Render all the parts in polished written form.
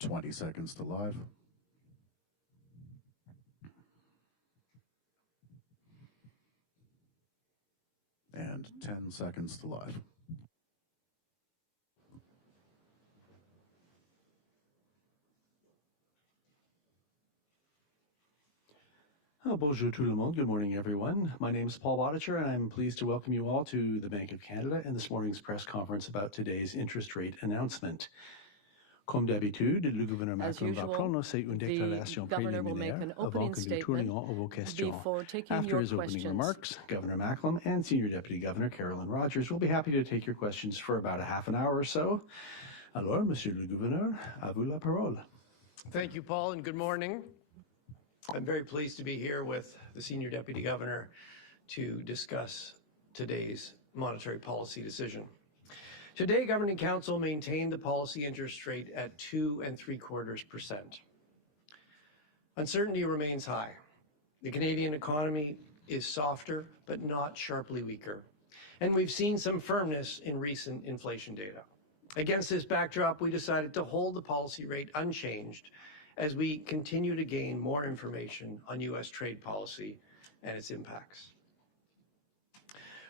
20 seconds to live. And 10 seconds to live. Bonjour tout le monde. Good morning, everyone. My name is Paul Bodicher, and I'm pleased to welcome you all to the Bank of Canada and this morning's press conference about today's interest rate announcement. Comme d'habitude, le gouverneur Macklem va prononcer une déclaration préliminaire avant que nous tournions à vos questions. After his opening remarks, Governor Macklem and Senior Deputy Governor Carolyn Rogers will be happy to take your questions for about a half an hour or so. Alors, Monsieur le Gouverneur, à vous la parole. Thank you, Paul, and good morning. I'm very pleased to be here with the Senior Deputy Governor to discuss today's monetary policy decision. Today, Governing Council maintained the policy interest rate at 2.75%. Uncertainty remains high. The Canadian economy is softer, but not sharply weaker. And we've seen some firmness in recent inflation data. Against this backdrop, we decided to hold the policy rate unchanged as we continue to gain more information on U.S. trade policy and its impacts.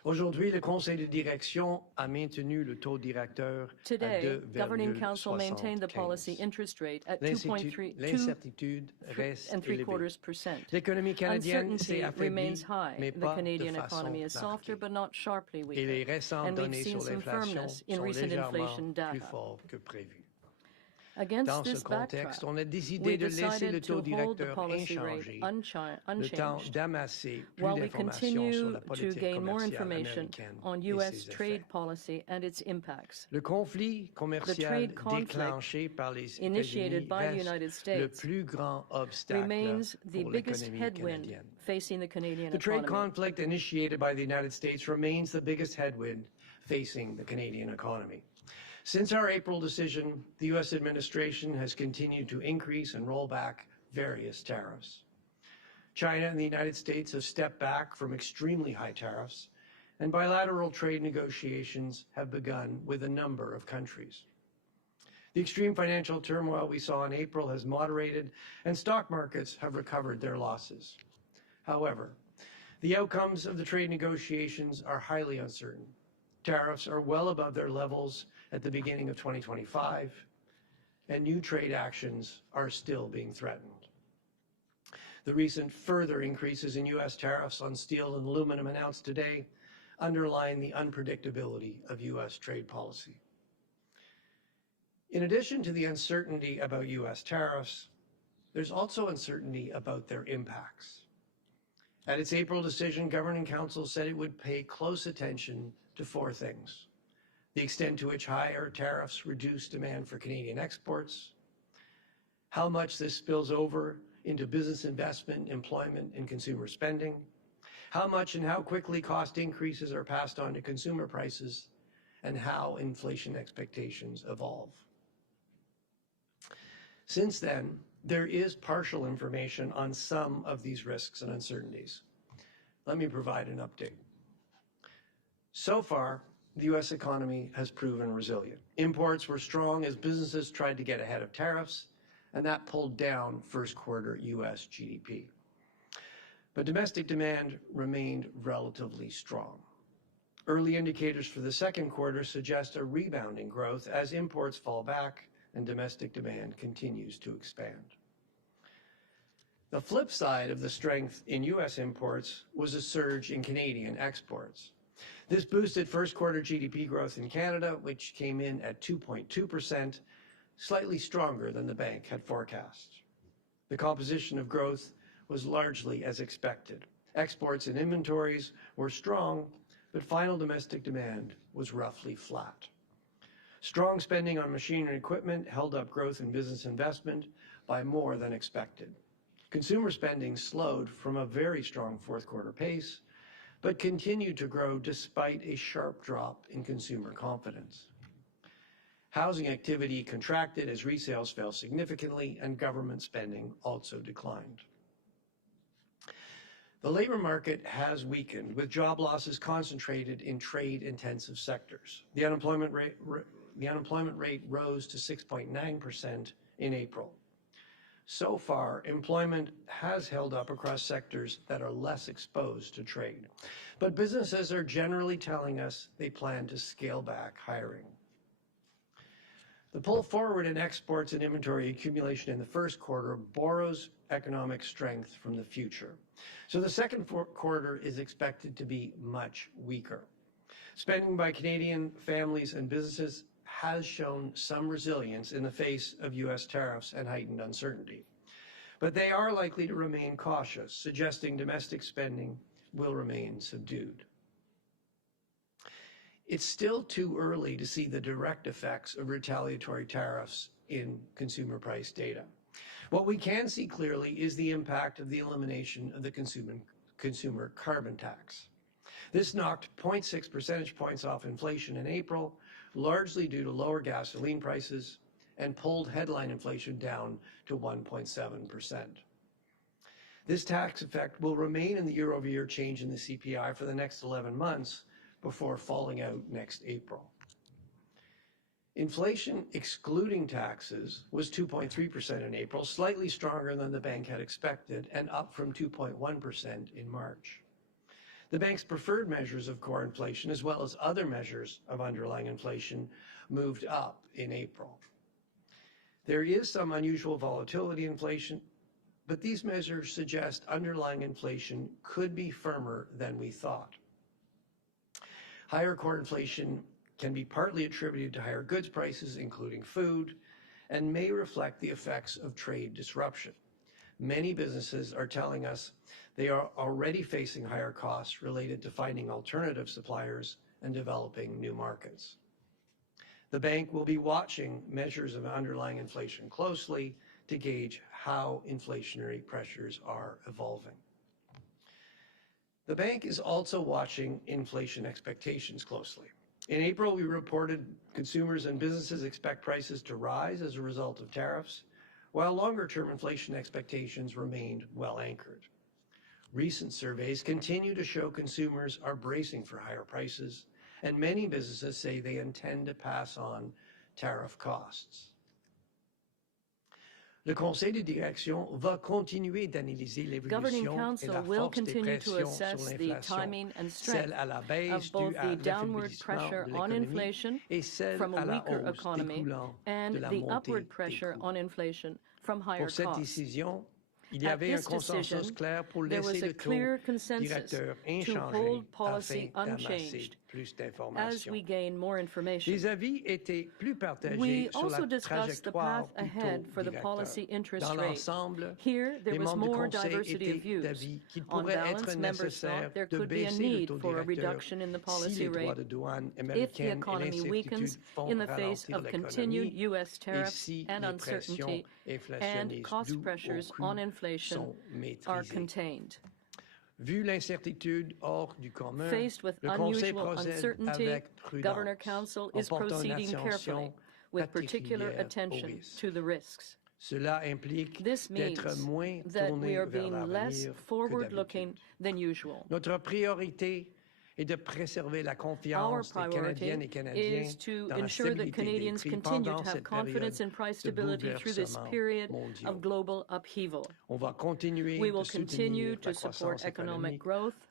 Aujourd'hui, le Conseil de direction a maintenu le taux directeur à 2,75. Today, Governing Council maintained the policy interest rate at 2.3%. L'économie canadienne s'est Uncertainty remains affaiblie, high. mais The pas Canadian de façon economy is softer, marquée. but not sharply Et weaker. les récentes And we've données seen sur some l'inflation firmness in sont recent légèrement inflation plus data. forts que prévu. Against Dans this ce contexte, backdrop, on a we décidé de laisser le decided taux to hold the directeur policy rate inchangé, le temps unchanged d'amasser plus while we d'informations sur continue la to politique gain more commerciale information américaine on et U.S. ses trade effets. policy and its impacts. Le conflit commercial trade conflict déclenché par les initiated États-Unis by the reste United le States plus grand obstacle remains the pour biggest l'économie headwind canadienne. facing the Canadian The trade economy. conflict initiated by the United States remains the biggest headwind facing the Canadian economy. Since our April decision, the U.S. administration has continued to increase and roll back various tariffs. China and the United States have stepped back from extremely high tariffs, and bilateral trade negotiations have begun with a number of countries. The extreme financial turmoil we saw in April has moderated, and stock markets have recovered their losses. However, the outcomes of the trade negotiations are highly uncertain. Tariffs are well above their levels at the beginning of 2025, and new trade actions are still being threatened. The recent further increases in U.S. tariffs on steel and aluminum announced today underline the unpredictability of U.S. trade policy. In addition to the uncertainty about U.S. tariffs, there's also uncertainty about their impacts. At its April decision, Governing Council said it would pay close attention to four things: the extent to which higher tariffs reduce demand for Canadian exports, how much this spills over into business investment, employment, and consumer spending, how much and how quickly cost increases are passed on to consumer prices, and how inflation expectations evolve. Since then, there is partial information on some of these risks and uncertainties. Let me provide an update. So far, the U.S. economy has proven resilient. Imports were strong as businesses tried to get ahead of tariffs, and that pulled down first quarter U.S. GDP. But domestic demand remained relatively strong. Early indicators for the second quarter suggest a rebound in growth as imports fall back and domestic demand continues to expand. The flip side of the strength in U.S. imports was a surge in Canadian exports. This boosted first quarter GDP growth in Canada, which came in at 2.2%, slightly stronger than the bank had forecast. The composition of growth was largely as expected. Exports and inventories were strong, but final domestic demand was roughly flat. Strong spending on machinery and equipment held up growth in business investment by more than expected. Consumer spending slowed from a very strong fourth quarter pace, but continued to grow despite a sharp drop in consumer confidence. Housing activity contracted as resales fell significantly, and government spending also declined. The labor market has weakened, with job losses concentrated in trade-intensive sectors. The unemployment rate the unemployment rate rose to 6.9% in April. So far, employment has held up across sectors that are less exposed to trade. But businesses are generally telling us they plan to scale back hiring. The pull forward in exports and inventory accumulation in the first quarter borrows economic strength from the future. So the second quarter is expected to be much weaker. Spending by Canadian families and businesses has shown some resilience in the face of U.S. tariffs and heightened uncertainty. But they are likely to remain cautious, suggesting domestic spending will remain subdued. It's still too early to see the direct effects of retaliatory tariffs in consumer price data. What we can see clearly is the impact of the elimination of the consumer carbon tax. This knocked 0.6 percentage points off inflation in April, largely due to lower gasoline prices, and pulled headline inflation down to 1.7%. This tax effect will remain in the year-over-year change in the CPI for the next 11 months before falling out next April. Inflation excluding taxes was 2.3% in April, slightly stronger than the bank had expected and up from 2.1% in March. The bank's preferred measures of core inflation, as well as other measures of underlying inflation, moved up in April. There is some unusual volatility in inflation, but these measures suggest underlying inflation could be firmer than we thought. Higher core inflation can be partly attributed to higher goods prices, including food, and may reflect the effects of trade disruption. Many businesses are telling us they are already facing higher costs related to finding alternative suppliers and developing new markets. The bank will be watching measures of underlying inflation closely to gauge how inflationary pressures are evolving. The bank is also watching inflation expectations closely. In April, we reported consumers and businesses expect prices to rise as a result of tariffs, while longer-term inflation expectations remained well anchored. Recent surveys continue to show consumers are bracing for higher prices, and many businesses say they intend to pass on tariff costs. Le Conseil de direction va continuer d'analyser l'évolution et la force des pressions sur l'inflation, celle à la baisse due à l'affaiblissement de l'économie et celle à la hausse découlant de la montée des coûts. Pour cette décision, il y avait un consensus clair pour laisser le taux directeur inchangé afin d'amasser plus d'informations. Les avis étaient plus partagés sur la trajectoire plutôt directeur. Dans l'ensemble, les membres du Conseil étaient d'avis qu'il pourrait être nécessaire de baisser le taux directeur si les droits de douane américaines et l'incertitude font ralentir l'économie et si les pressions inflationnistes dues au coût sont maîtrisées. Vu l'incertitude hors du commun, le Conseil procède avec prudence en portant une attention particulière aux risques. Cela implique d'être moins tourné vers l'avenir que d'habitude. Notre priorité est de préserver la confiance des Canadiennes et Canadiens dans la stabilité des prix pendant cette période de bouleversement mondiaux. On va continuer de soutenir la croissance économique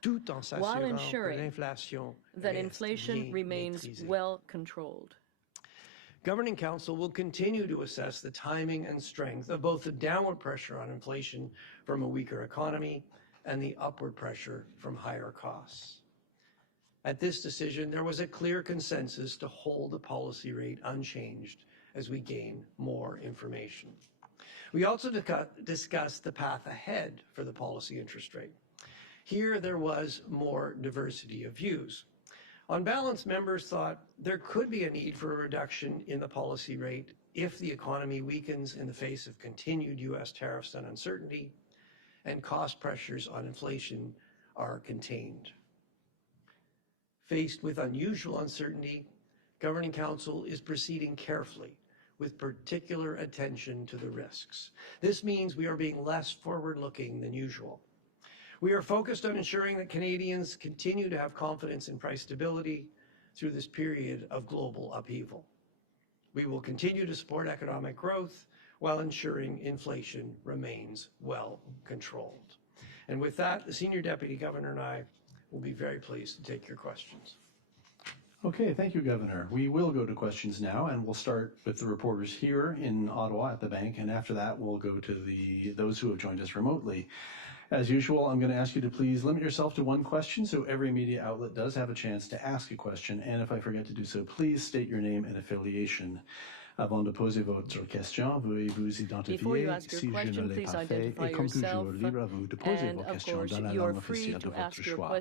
tout en s'assurant que l'inflation reste bien maîtrisée. Governing Council will continue to assess the timing and strength of both the downward pressure on inflation from a weaker economy and the upward pressure from higher costs. At this decision, there was a clear consensus to hold the policy rate unchanged as we gain more information. We also discussed the path ahead for the policy interest rate. Here, there was more diversity of views. On balance, members thought there could be a need for a reduction in the policy rate if the economy weakens in the face of continued U.S. tariffs and uncertainty, and cost pressures on inflation are contained. Faced with unusual uncertainty, Governing Council is proceeding carefully with particular attention to the risks. This means we are being less forward-looking than usual. We are focused on ensuring that Canadians continue to have confidence in price stability through this period of global upheaval. We will continue to support economic growth while ensuring inflation remains well controlled. And with that, the Senior Deputy Governor and I will be very pleased to take your questions. Okay, thank you, Governor. We will go to questions now, and we'll start with the reporters here in Ottawa at the bank, and after that, we'll go to those who have joined us remotely. As usual, I'm going to ask you to please limit yourself to one question so every media outlet does have a chance to ask a question, and if I forget to do so, please state your name and affiliation. Avant de poser votre question, veuillez vous identifier si je ne l'ai pas fait, et comme toujours, libre à vous de poser vos questions dans la langue officielle de votre choix.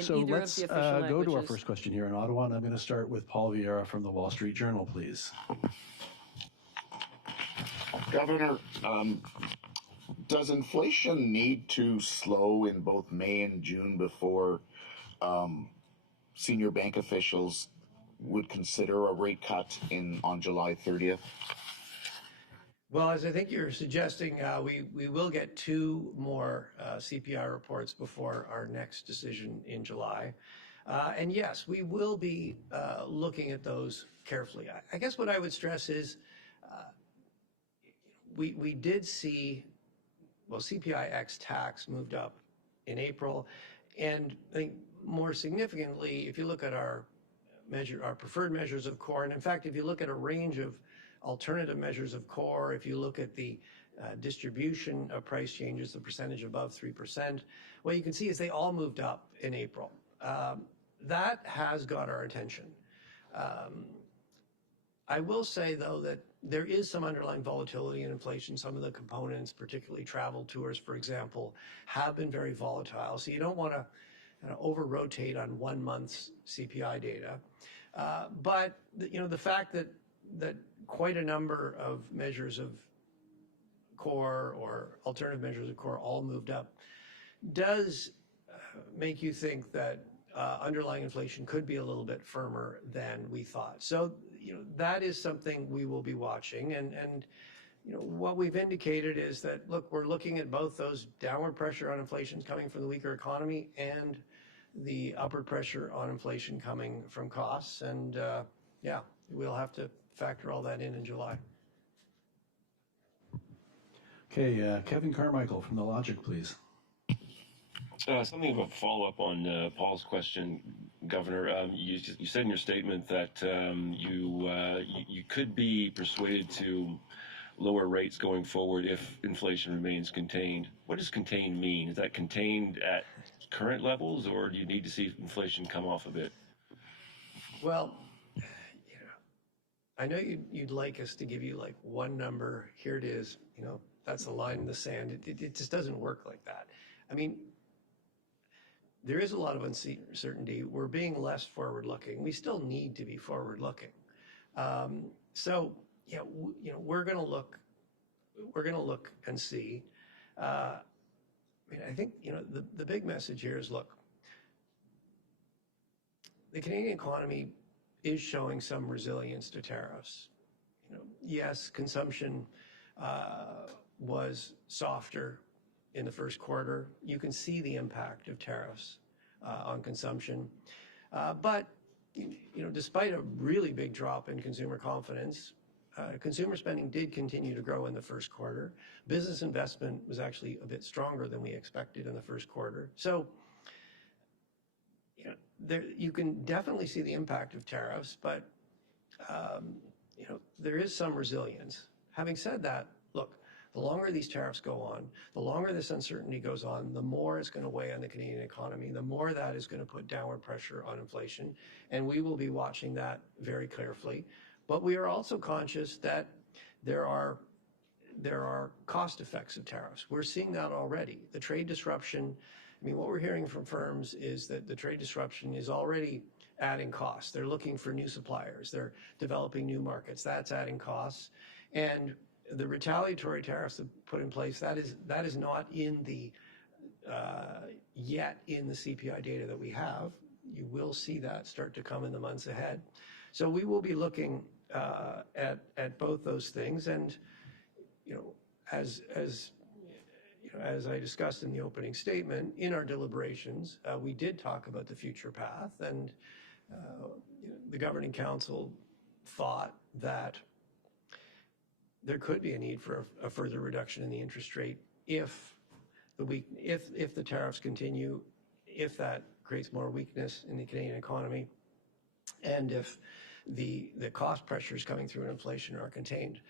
So let's go to our first question here in Ottawa, and I'm going to start with Paul Vieira from the Wall Street Journal, please. Governor, does inflation need to slow in both May and June before senior bank officials would consider a rate cut on July 30th? Well, as I think you're suggesting, we will get two more CPI reports before our next decision in July. And yes, we will be looking at those carefully. I guess what I would stress is we did see, well, CPI ex tax moved up in April. And I think more significantly, if you look at our preferred measures of core, and in fact, if you look at a range of alternative measures of core, if you look at the distribution of price changes, the percentage above 3%, what you can see is they all moved up in April. That has got our attention. I will say, though, that there is some underlying volatility in inflation. Some of the components, particularly travel, tours, for example, have been very volatile. So you don't want to over-rotate on 1 month's CPI data. But the fact that quite a number of measures of core or alternative measures of core all moved up does make you think that underlying inflation could be a little bit firmer than we thought. So that is something we will be watching. And what we've indicated is that, look, we're looking at both those downward pressure on inflation coming from the weaker economy and the upward pressure on inflation coming from costs. And yeah, we'll have to factor all that in July. Okay, Kevin Carmichael from The Logic, please. Something of a follow-up on Paul's question, Governor. You said in your statement that you could be persuaded to lower rates going forward if inflation remains contained. What does contained mean? Is that contained at current levels, or do you need to see inflation come off a bit? Well, I know you'd like us to give you like one number. Here it is. That's the line in the sand. It just doesn't work like that. I mean, there is a lot of uncertainty. We're being less forward-looking. We still need to be forward-looking. So yeah, we're going to look. We're going to look and see. I think the big message here is, look, the Canadian economy is showing some resilience to tariffs. Yes, consumption was softer in the first quarter. You can see the impact of tariffs on consumption. But despite a really big drop in consumer confidence, consumer spending did continue to grow in the first quarter. Business investment was actually a bit stronger than we expected in the first quarter. So you can definitely see the impact of tariffs, but there is some resilience. Having said that, look, the longer these tariffs go on, the longer this uncertainty goes on, the more it's going to weigh on the Canadian economy, the more that is going to put downward pressure on inflation, and we will be watching that very carefully. But we are also conscious that there are cost effects of tariffs. We're seeing that already. The trade disruption, what we're hearing from firms is that the trade disruption is already adding costs. They're looking for new suppliers. They're developing new markets. That's adding costs. And the retaliatory tariffs that put in place, that is not in the yet in the CPI data that we have. You will see that start to come in the months ahead. So we will be looking at both those things, and as I discussed in the opening statement, in our deliberations, we did talk about the future path, and the Governing Council thought that there could be a need for a further reduction in the interest rate if the tariffs continue, if that creates more weakness in the Canadian economy, and if the cost pressures coming through in inflation are contained.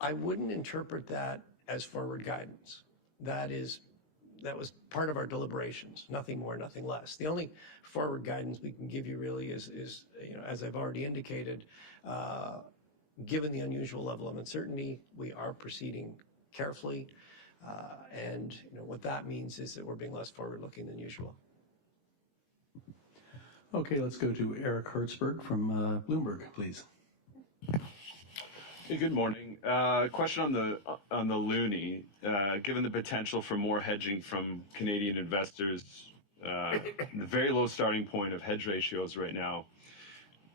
I wouldn't interpret that as forward guidance. That was part of our deliberations, nothing more, nothing less. The only forward guidance we can give you really is as I've already indicated, given the unusual level of uncertainty, we are proceeding carefully, and what that means is that we're being less forward-looking than usual. Okay, let's go to Eric Hertzberg from Bloomberg, please. Hey, good morning. Question on the loonie. Given the potential for more hedging from Canadian investors, the very low starting point of hedge ratios right now,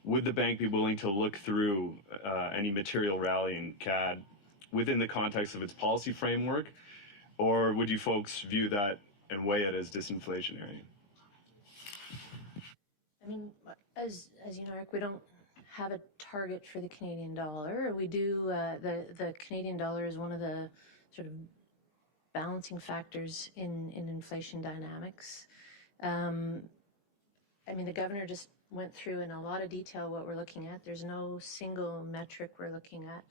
would the bank be willing to look through any material rally in CAD within the context of its policy framework, or would you folks view that and weigh it as disinflationary? I mean, as you know, Eric, we don't have a target for the Canadian dollar. We do, the Canadian dollar is one of the sort of balancing factors in inflation dynamics. I mean, the governor just went through in a lot of detail what we're looking at. There's no single metric we're looking at.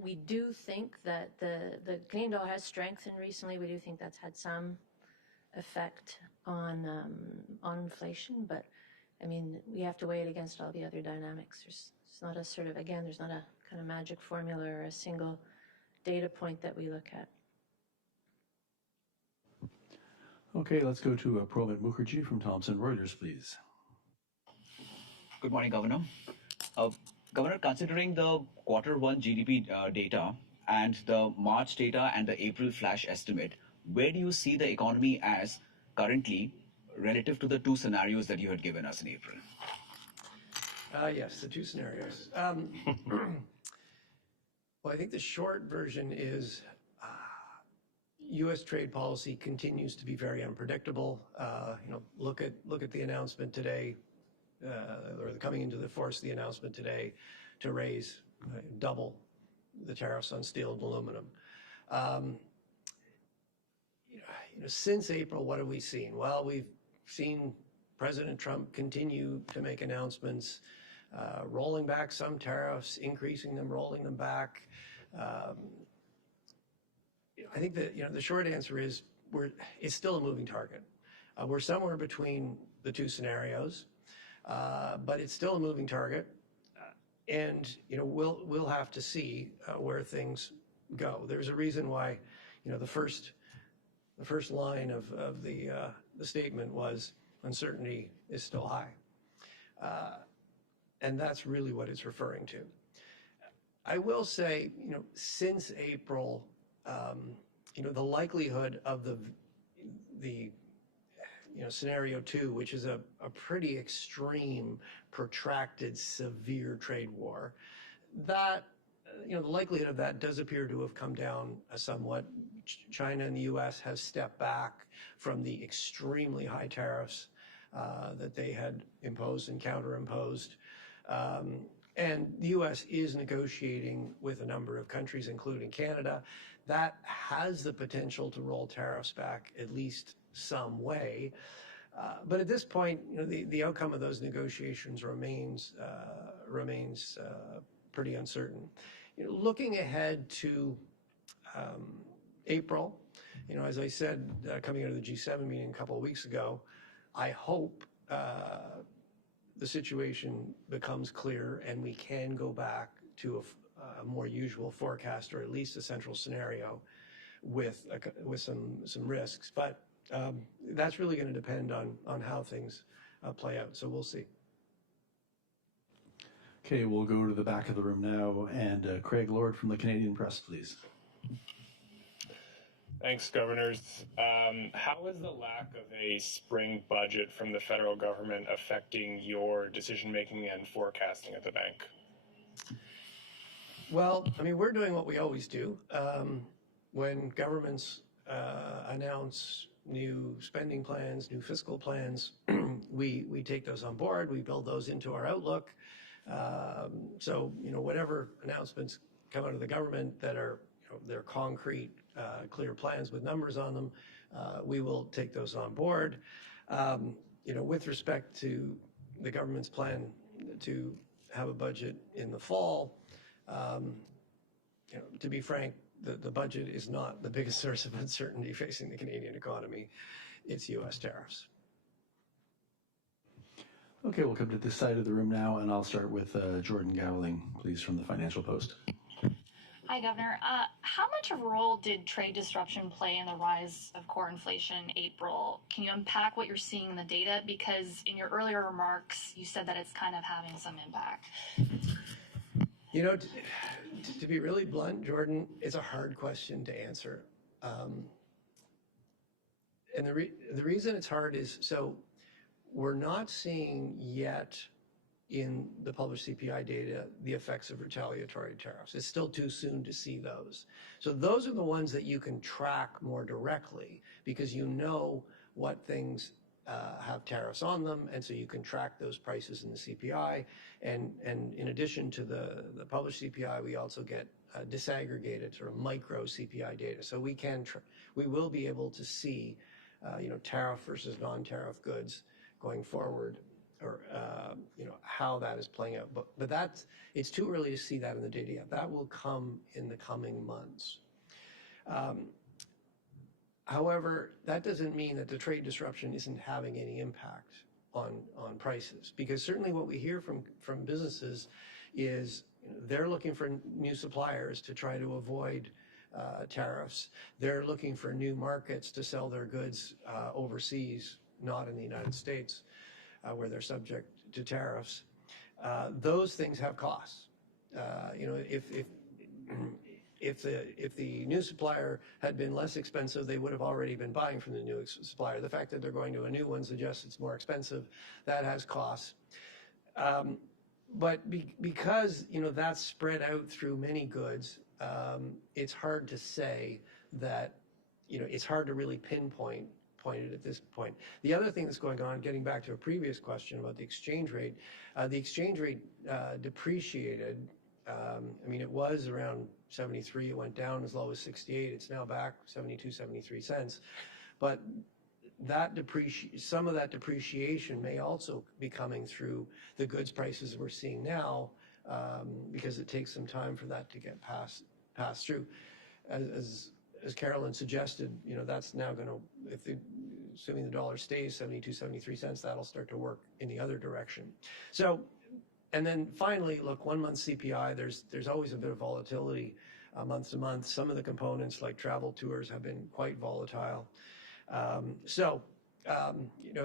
We do think that the Canadian dollar has strengthened recently. We do think that's had some effect on inflation, but I mean, we have to weigh it against all the other dynamics. It's not a sort of, again, there's not a kind of magic formula or a single data point that we look at. Okay, let's go to Promit Mukherjee from Thomson Reuters, please. Good morning, Governor. Governor, considering the Q1 GDP data and the March data and the April flash estimate, where do you see the economy as currently relative to the two scenarios that you had given us in April? Yes, the two scenarios. Well, I think the short version is U.S. trade policy continues to be very unpredictable. Look at the announcement today, or coming into the force of the announcement today, to raise double the tariffs on steel and aluminum. Since April, what have we seen? Well, we've seen President Trump continue to make announcements, rolling back some tariffs, increasing them, rolling them back. I think that the short answer is it's still a moving target. We're somewhere between the two scenarios, but it's still a moving target, and we'll have to see where things go. There's a reason why the first line of the statement was uncertainty is still high, and that's really what it's referring to. I will say, since April, the likelihood of the scenario 2, which is a pretty extreme, protracted, severe trade war, that the likelihood of that does appear to have come down somewhat. China and the U.S. have stepped back from the extremely high tariffs that they had imposed and counterimposed. And the U.S. is negotiating with a number of countries, including Canada. That has the potential to roll tariffs back at least some way. But at this point, the outcome of those negotiations remains pretty uncertain. Looking ahead to April, as I said, coming out of the G7 meeting a couple of weeks ago, I hope the situation becomes clear and we can go back to a more usual forecast, or at least a central scenario with some risks. But that's really going to depend on how things play out. So we'll see. Okay, we'll go to the back of the room now, and Craig Lord from the Canadian Press, please. Thanks, Governors. How is the lack of a spring budget from the federal government affecting your decision-making and forecasting at the bank? Well, I mean, we're doing what we always do. When governments announce new spending plans, new fiscal plans, we take those on board. We build those into our outlook. So, whatever announcements come out of the government that are, they're concrete, clear plans with numbers on them, we will take those on board. With respect to the government's plan to have a budget in the fall, to be frank, the budget is not the biggest source of uncertainty facing the Canadian economy. It's U.S. tariffs. Okay, we'll come to this side of the room now, and I'll start with Jordan Gowling, please, from the Financial Post. Hi, Governor. How much of a role did trade disruption play in the rise of core inflation in April? Can you unpack what you're seeing in the data? Because in your earlier remarks, you said that it's kind of having some impact. To be really blunt, Jordan, it's a hard question to answer. And the reason it's hard is, so we're not seeing yet in the published CPI data the effects of retaliatory tariffs. It's still too soon to see those. So those are the ones that you can track more directly because you know what things have tariffs on them, and so you can track those prices in the CPI. And in addition to the published CPI, we also get disaggregated sort of micro CPI data. So we will be able to see, tariff versus non-tariff goods going forward, or how that is playing out. But it's too early to see that in the data yet. That will come in the coming months. However, that doesn't mean that the trade disruption isn't having any impact on prices, because certainly what we hear from businesses is they're looking for new suppliers to try to avoid tariffs. They're looking for new markets to sell their goods overseas, not in the United States, where they're subject to tariffs. Those things have costs. If the new supplier had been less expensive, they would have already been buying from the new supplier. The fact that they're going to a new one suggests it's more expensive. That has costs. But because that's spread out through many goods, it's hard to say that, it's hard to really pinpoint it at this point. The other thing that's going on, getting back to a previous question about the exchange rate depreciated. It was around 73, it went down as low as 68, it's now back 72, 73 cents. But some of that depreciation may also be coming through the goods prices we're seeing now, because it takes some time for that to get passed through. As Carolyn suggested, that's now going to, assuming the dollar stays 72, 73 cents, that'll start to work in the other direction. So, and then finally, look, 1 month CPI, there's always a bit of volatility month to month. Some of the components like travel tours have been quite volatile. As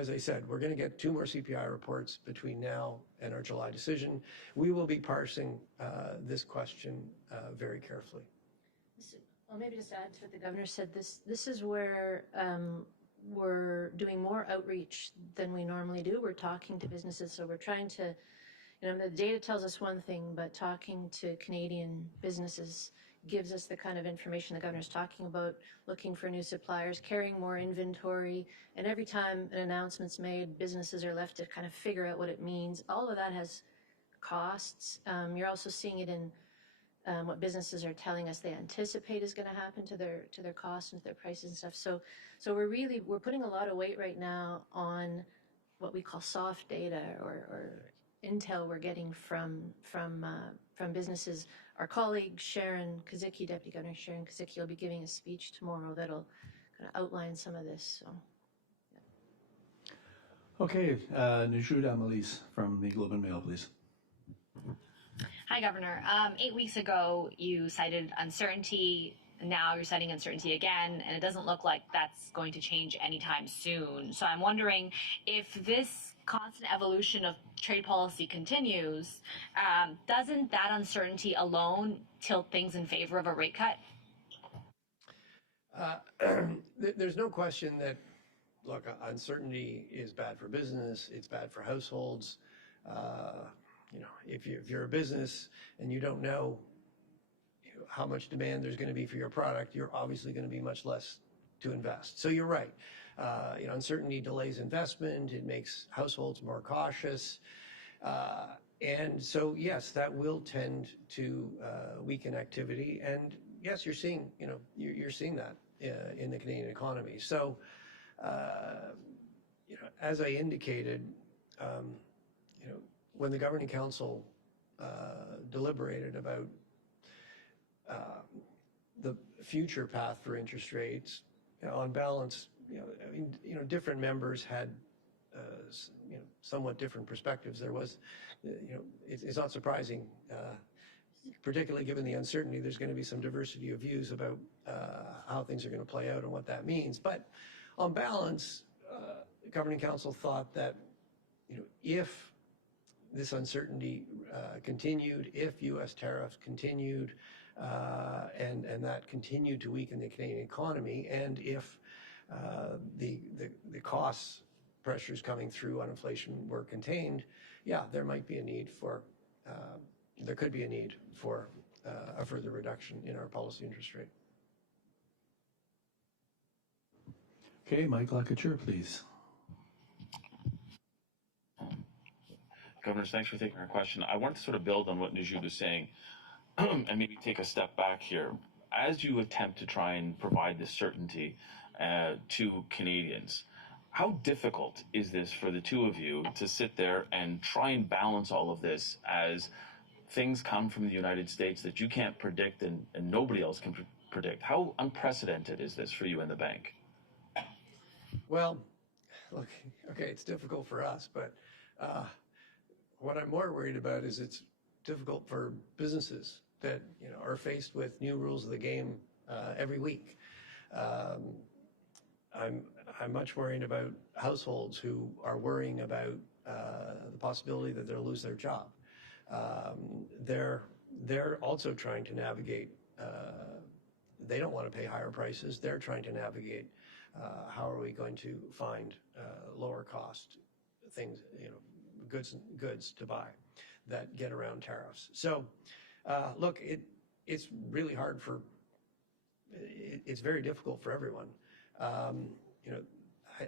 I said, we're going to get 2 more CPI reports between now and our July decision. We will be parsing this question very carefully. Well, maybe just add to what the governor said. This is where we're doing more outreach than we normally do. We're talking to businesses, so we're trying to, the data tells us one thing, but talking to Canadian businesses gives us the kind of information the governor's talking about, looking for new suppliers, carrying more inventory, and every time an announcement's made, businesses are left to kind of figure out what it means. All of that has costs. You're also seeing it in what businesses are telling us they anticipate is going to happen to their costs and to their prices and stuff. So we're putting a lot of weight right now on what we call soft data or intel we're getting from businesses. Our colleague Sharon Kazicki, Deputy Governor Sharon Kazicki, will be giving a speech tomorrow that'll kind of outline some of this. So, yeah. Okay, Najuda Amalise from the Globe and Mail, please. Hi, Governor. 8 weeks ago, you cited uncertainty. Now you're citing uncertainty again, and it doesn't look like that's going to change anytime soon. So I'm wondering if this constant evolution of trade policy continues, doesn't that uncertainty alone tilt things in favor of a rate cut? There's no question that, look, uncertainty is bad for business. It's bad for households. If you're a business and you don't know how much demand there's going to be for your product, you're obviously going to be much less to invest. So you're right. Uncertainty delays investment. It makes households more cautious. And so, yes, that will tend to weaken activity. And yes, you're seeing that in the Canadian economy. So, as I indicated, when the Governing Council deliberated about the future path for interest rates, on balance, different members had somewhat different perspectives. There was, it's not surprising, particularly given the uncertainty, there's going to be some diversity of views about how things are going to play out and what that means. But on balance, the Governing Council thought that, if this uncertainty continued, if U.S. tariffs continued, and that continued to weaken the Canadian economy, and if the costs pressures coming through on inflation were contained, yeah, there could be a need for a further reduction in our policy interest rate. Okay, Mike Lacouture, please. Governors, thanks for taking our question. I want to sort of build on what Najib was saying and maybe take a step back here. As you attempt to try and provide this certainty to Canadians, how difficult is this for the two of you to sit there and try and balance all of this as things come from the United States that you can't predict and nobody else can predict? How unprecedented is this for you in the bank? Well, look, okay, it's difficult for us, but what I'm more worried about is it's difficult for businesses that are faced with new rules of the game every week. I'm much worried about households who are worrying about the possibility that they'll lose their job. They're also trying to navigate. They don't want to pay higher prices. They're trying to navigate how are we going to find lower cost things, goods to buy that get around tariffs. So, look, it's really hard it's very difficult for everyone.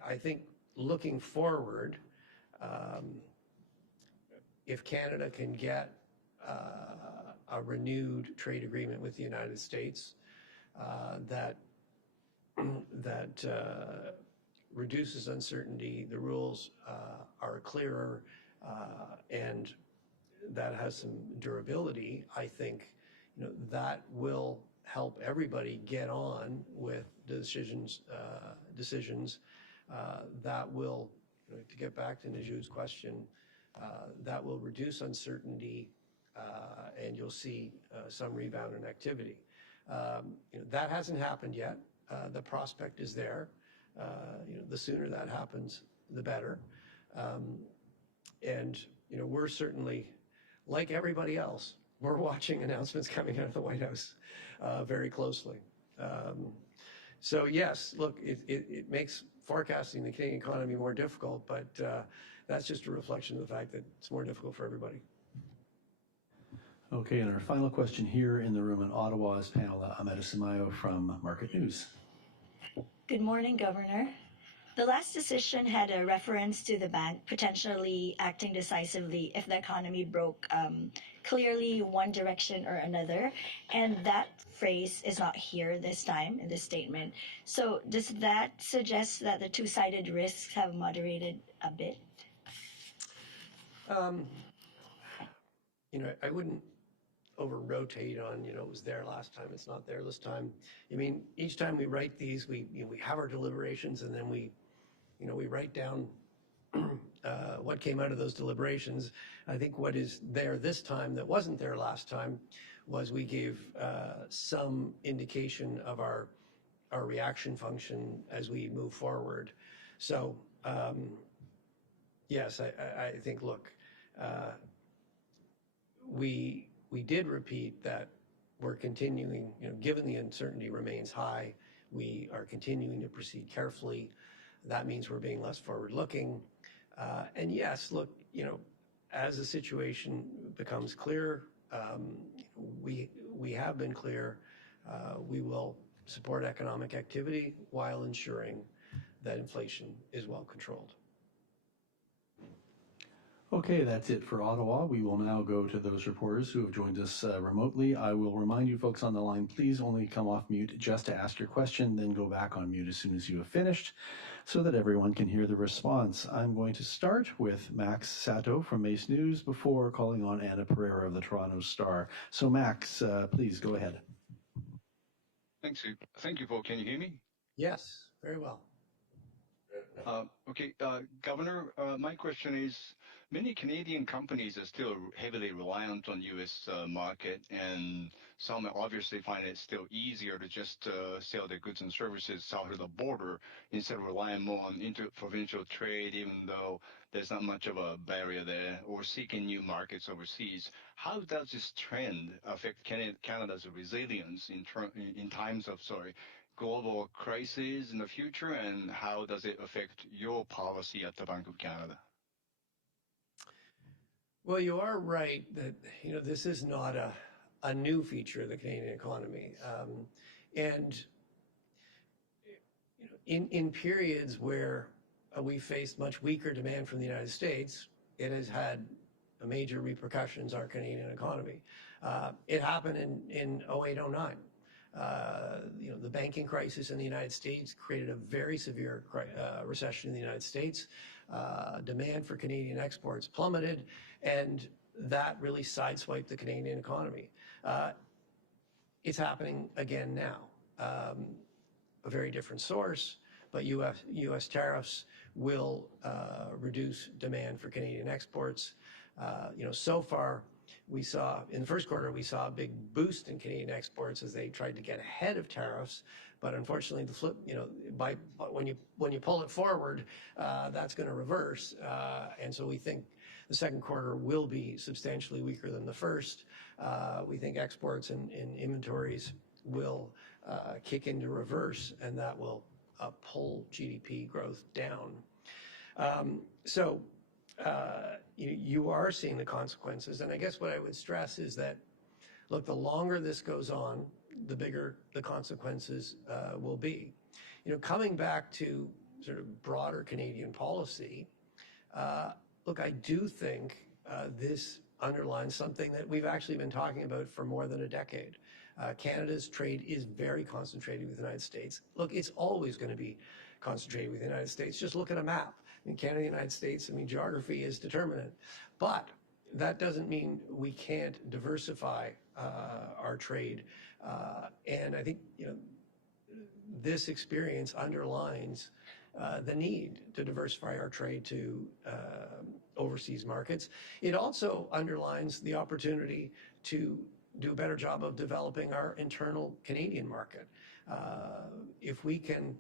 I think looking forward, if Canada can get a renewed trade agreement with the United States that reduces uncertainty, the rules are clearer, and that has some durability, I think that will help everybody get on with decisions that will, to get back to Najib's question, that will reduce uncertainty, and you'll see some rebound in activity. That hasn't happened yet. The prospect is there. The sooner that happens, the better. And we're certainly, like everybody else, we're watching announcements coming out of the White House very closely. So yes, look, it makes forecasting the Canadian economy more difficult, but that's just a reflection of the fact that it's more difficult for everybody. Okay, and our final question here in the room in Ottawa is Pamela Ametisamayo from Market News. Good morning, Governor. The last decision had a reference to the bank potentially acting decisively if the economy broke clearly one direction or another, and that phrase is not here this time in this statement. So does that suggest that the two-sided risks have moderated a bit? I wouldn't over-rotate on, it was there last time, it's not there this time. I mean, each time we write these, we have our deliberations, and then we write down what came out of those deliberations. I think what is there this time that wasn't there last time was we gave some indication of our reaction function as we move forward. So, yes, I think, look, we did repeat that we're continuing, given the uncertainty remains high, we are continuing to proceed carefully. That means we're being less forward-looking. And yes, look, as the situation becomes clear, we have been clear. We will support economic activity while ensuring that inflation is well controlled. Okay, that's it for Ottawa. We will now go to those reporters who have joined us remotely. I will remind you folks on the line, please only come off mute just to ask your question, then go back on mute as soon as you have finished so that everyone can hear the response. I'm going to start with Max Sato from Mace News before calling on Anna Pereira of the Toronto Star. So Max, please go ahead. Thanks. Thank you, Paul. Can you hear me? Yes, very well. Okay, Governor, my question is, many Canadian companies are still heavily reliant on U.S. Market, and some obviously find it still easier to just sell their goods and services south of the border instead of relying more on interprovincial trade, even though there's not much of a barrier there, or seeking new markets overseas. How does this trend affect Canada's resilience in times of, global crises in the future, and how does it affect your policy at the Bank of Canada? Well, you are right that this is not a new feature of the Canadian economy, and in periods where we faced much weaker demand from the United States, it has had major repercussions on our Canadian economy. It happened in 08-09. The banking crisis in the United States created a very severe recession in the United States. Demand for Canadian exports plummeted, and that really sideswiped the Canadian economy. It's happening again now. A very different source, but U.S. tariffs will reduce demand for Canadian exports. So far, we saw in the first quarter, we saw a big boost in Canadian exports as they tried to get ahead of tariffs. But unfortunately, the flip, when you pull it forward, that's going to reverse. And so we think the second quarter will be substantially weaker than the first. We think exports and inventories will kick into reverse, and that will pull GDP growth down. You are seeing the consequences. And I guess what I would stress is that, look, the longer this goes on, the bigger the consequences will be. Coming back to sort of broader Canadian policy, look, I do think this underlines something that we've actually been talking about for more than a decade. Canada's trade is very concentrated with the United States. Look, it's always going to be concentrated with the United States. Just look at a map. In Canada, United States, geography is determinant. But that doesn't mean we can't diversify our trade. And I think, this experience underlines the need to diversify our trade to overseas markets. It also underlines the opportunity to do a better job of developing our internal Canadian market. If we can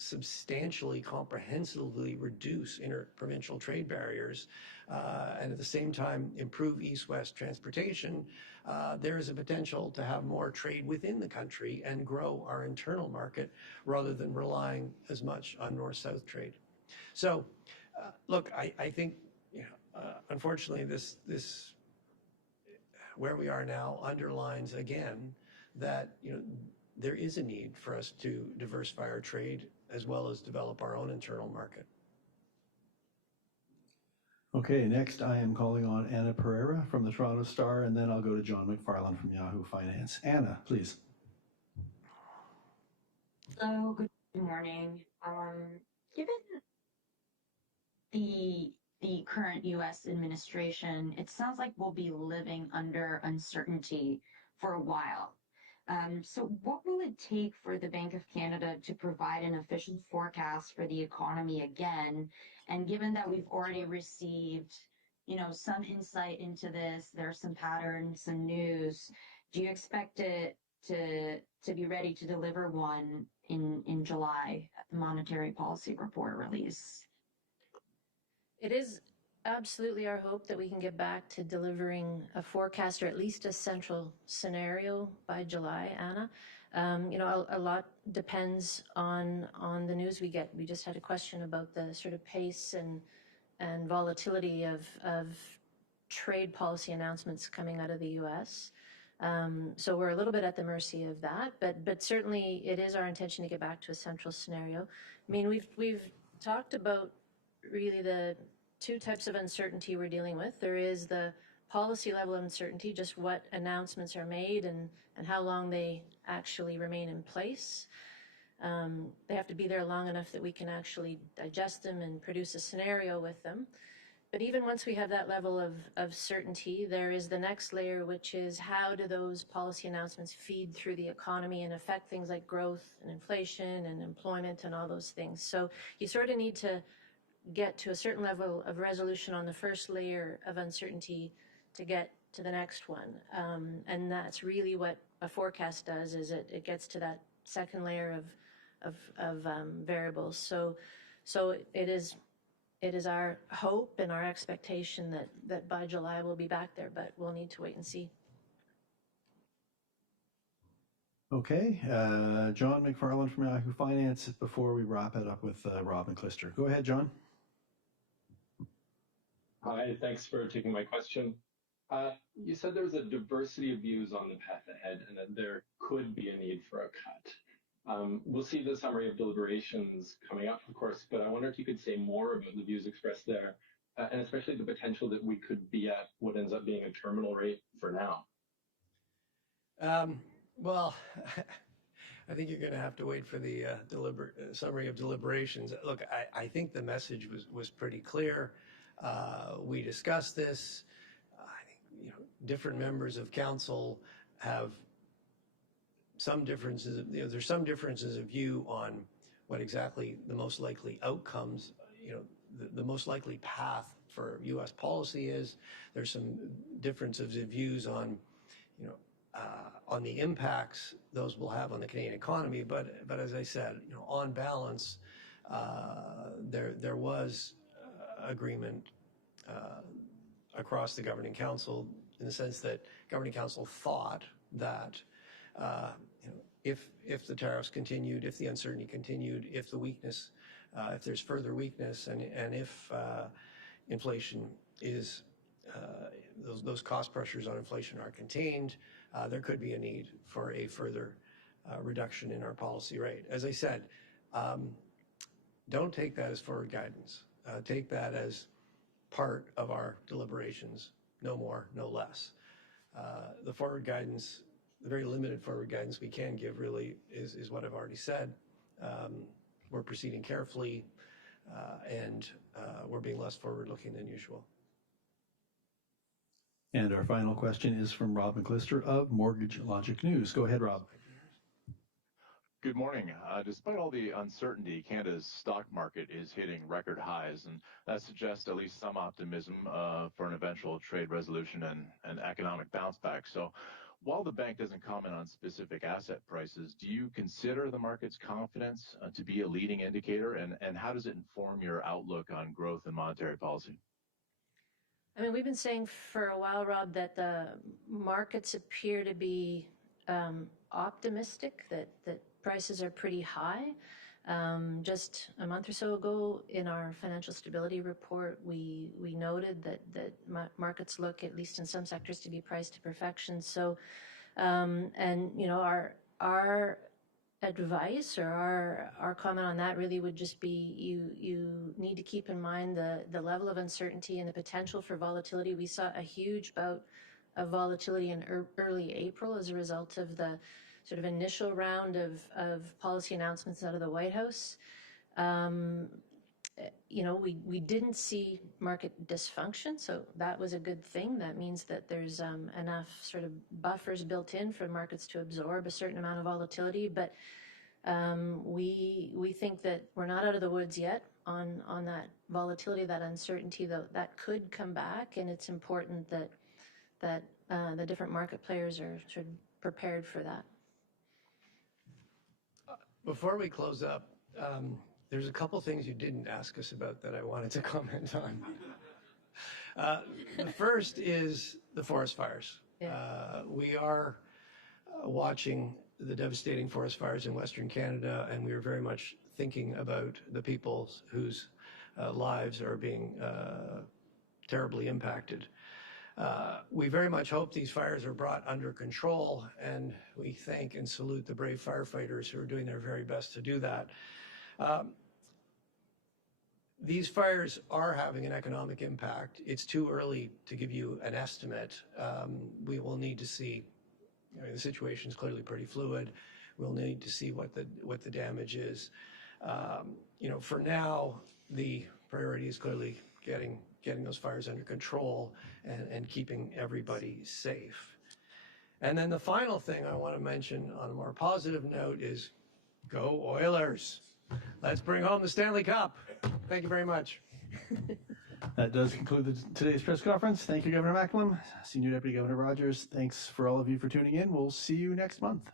substantially, comprehensively reduce interprovincial trade barriers and at the same time improve east-west transportation, there is a potential to have more trade within the country and grow our internal market rather than relying as much on north-south trade. So, look, I think, unfortunately, this where we are now underlines again that there is a need for us to diversify our trade as well as develop our own internal market. Okay, next I am calling on Anna Pereira from the Toronto Star, and then I'll go to John McFarland from Yahoo Finance. Anna, please. Hello, good morning. Given the current U.S. administration, it sounds like we'll be living under uncertainty for a while. So what will it take for the Bank of Canada to provide an official forecast for the economy again? And given that we've already received, some insight into this, there are some patterns, some news, do you expect it to be ready to deliver one in July at the monetary policy report release? It is absolutely our hope that we can get back to delivering a forecast or at least a central scenario by July, Anna. A lot depends on the news we get. We just had a question about the sort of pace and volatility of trade policy announcements coming out of the U.S. So we're a little bit at the mercy of that, but certainly it is our intention to get back to a central scenario. I mean, we've talked about really the two types of uncertainty we're dealing with. There is the policy level of uncertainty, just what announcements are made and how long they actually remain in place. They have to be there long enough that we can actually digest them and produce a scenario with them. But even once we have that level of certainty, there is the next layer, which is how do those policy announcements feed through the economy and affect things like growth and inflation and employment and all those things. So you sort of need to get to a certain level of resolution on the first layer of uncertainty to get to the next one. And that's really what a forecast does, is it gets to that second layer of variables. So it is our hope and our expectation that by July we'll be back there, but we'll need to wait and see. Okay, John McFarland from Yahoo Finance, before we wrap it up with Rob McClister. Go ahead, John. Hi, thanks for taking my question. You said there was a diversity of views on the path ahead and that there could be a need for a cut. We'll see the summary of deliberations coming up, of course, but I wonder if you could say more about the views expressed there, and especially the potential that we could be at what ends up being a terminal rate for now. Well, I think you're going to have to wait for the summary of deliberations. Look, I think the message was pretty clear. We discussed this. I think, different members of council have some differences. There's some differences of view on what exactly the most likely outcomes, the most likely path for U.S. policy is. There's some differences of views on, on the impacts those will have on the Canadian economy. But as I said, on balance, there was agreement across the Governing Council in the sense that Governing Council thought that if the tariffs continued, if the uncertainty continued, if the weakness, if there's further weakness, and if inflation is, those cost pressures on inflation are contained, there could be a need for a further reduction in our policy rate. As I said, don't take that as forward guidance. Take that as part of our deliberations, no more, no less. The forward guidance, the very limited forward guidance we can give really is what I've already said. We're proceeding carefully, and we're being less forward-looking than usual. And our final question is from Rob McClister of Mortgage Logic News. Go ahead, Rob. Good morning. Despite all the uncertainty, Canada's stock market is hitting record highs, and that suggests at least some optimism for an eventual trade resolution and economic bounce back. So while the bank doesn't comment on specific asset prices, do you consider the market's confidence to be a leading indicator, and how does it inform your outlook on growth and monetary policy? I mean, we've been saying for a while, Rob, that the markets appear to be optimistic, that prices are pretty high. Just a month or so ago in our financial stability report, we noted that markets look, at least in some sectors, to be priced to perfection. So, our advice or our comment on that really would just be you need to keep in mind the level of uncertainty and the potential for volatility. We saw a huge bout of volatility in early April as a result of the sort of initial round of policy announcements out of the White House. We didn't see market dysfunction, so that was a good thing. That means that there's enough sort of buffers built in for markets to absorb a certain amount of volatility. But we think that we're not out of the woods yet on that volatility, that uncertainty, though that could come back, and it's important that the different market players are sort of prepared for that. Before we close up, there's a couple things you didn't ask us about that I wanted to comment on. The first is the forest fires. We are watching the devastating forest fires in Western Canada, and we are very much thinking about the people whose lives are being terribly impacted. We very much hope these fires are brought under control, and we thank and salute the brave firefighters who are doing their very best to do that. These fires are having an economic impact. It's too early to give you an estimate. We will need to see, the situation is clearly pretty fluid. We'll need to see what the damage is. For now, the priority is clearly getting those fires under control and keeping everybody safe. And then the final thing I want to mention on a more positive note is go Oilers. Let's bring home the Stanley Cup. Thank you very much. That does conclude today's press conference. Thank you, Governor Macklem. Senior Deputy Governor Rogers, thanks for all of you for tuning in. We'll see you next month.